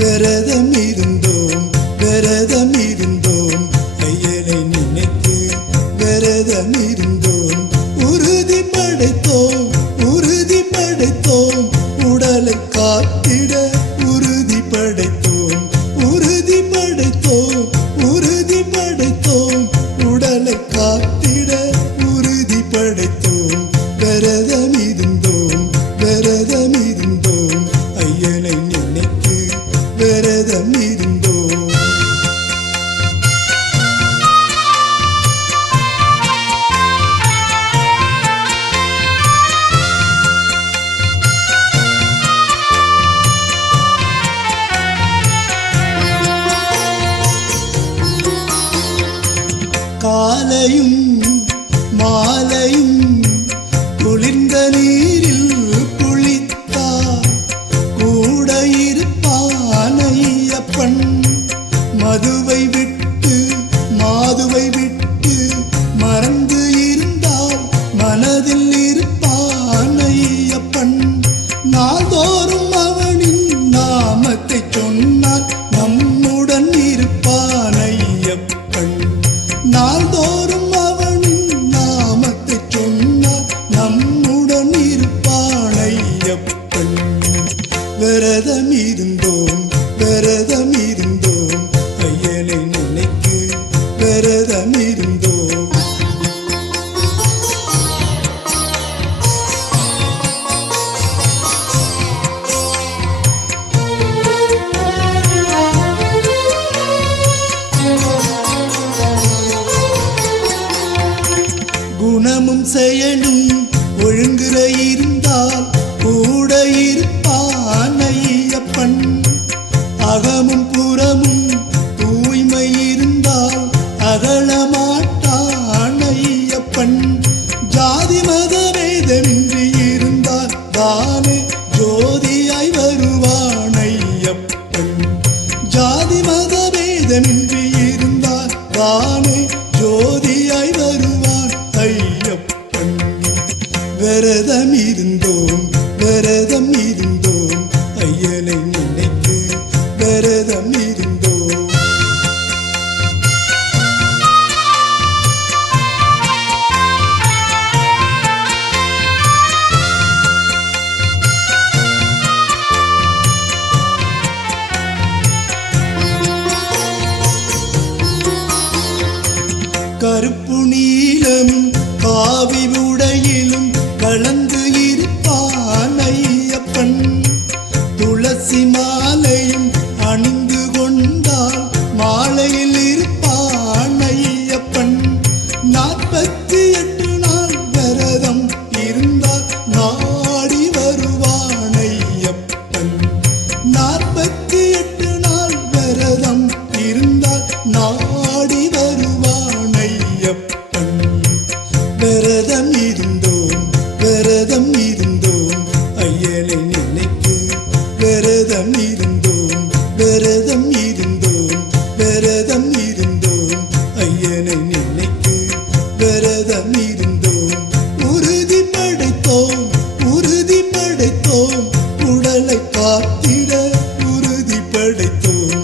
விரதம் இருந்தோம் விரதம் இருந்தோம் ஐயனை நினைத்து விரதம் இருந்தோம் உறுதி படைத்தோம் உடலை காத்திட உறுதி படைத்தோம் உறுதி படைத்தோம் உடலை காத்திட உறுதி படைத்தோம் விரதம் இருந்தோம் ஐயனை நினைத்து விரதம் இருந்தோம். காலையும் மாலையும் குளிர்ந்த நீரில் குளித்தார் கூட இருப்பான் ஐயப்பன் மதுவை விட்டு மாதுவை விட்டு மறந்து இருந்தால் மனதில் இருப்பான் ஐயப்பன் நாள்தோறும் அவனின் நாமத்தை சொன்னால் நம்முடன் இருப்பான் ஐயப்பன் நாள்தோறும் அவனின் நாமத்தை சொன்னால் நம்முடன் இருப்பான் ஐயப்பன் விரதம் இருந்தோம் ஐயனை நினைத்து விரதம் இருந்தோம். குணமும் செயலும் ஒழுங்குற இருந்தால் கூட இருப்பான் ஐயப்பன் அகமும் புறமும் தூய்மை இருந்தால் அகலமாட்டான் ஐயப்பன் ஜாதி மத வேதமின்றி இருந்தால் தானே ஜோதியாய் வருவான் ஐயப்பன் ஜாதி மத வேதமின்றி இருந்தால் தானே ஜோதியாய் வருவான் ஐயப்பன் விரதம் இருந்தோம் ஐயனை நினைத்து விரதம் இருந்தோம். கருப்பு நீலம் காவி உடையிலும் கலந்து இருப்பான் ஐயப்பன் துளசி மாலையும் அணிந்து கொண்டால் மாலையில் இருப்பான் ஐயப்பன் 48 நாள் விரதம் இருந்தால் நாடி வருவான் ஐயப்பன் 48 நாள் விரதம் இருந்தால் நாடி வருவான் ஐயப்பன் விரதம் இருந்தோம் ஐயனை நினைத்து விரதம் இருந்தோம் ஐயனை நினைத்து விரதம் இருந்தோம் உறுதி படைத்தோம் உடலை காத்திட உறுதி படைத்தோம்